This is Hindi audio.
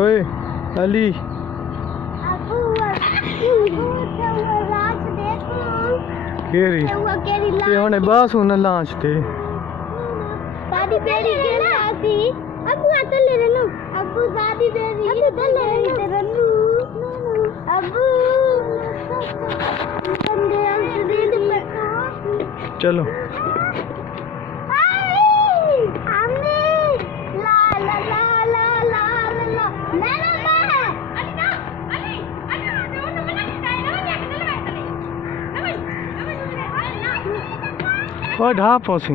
ओए अली केरी ये होने बस उन लांच थे दादी बेरी के लाती अबू आते ले रनु अबू दादी बेरी अबू ले रनु अबू बंदे अंदर दे चलो और ढाप पहुंची।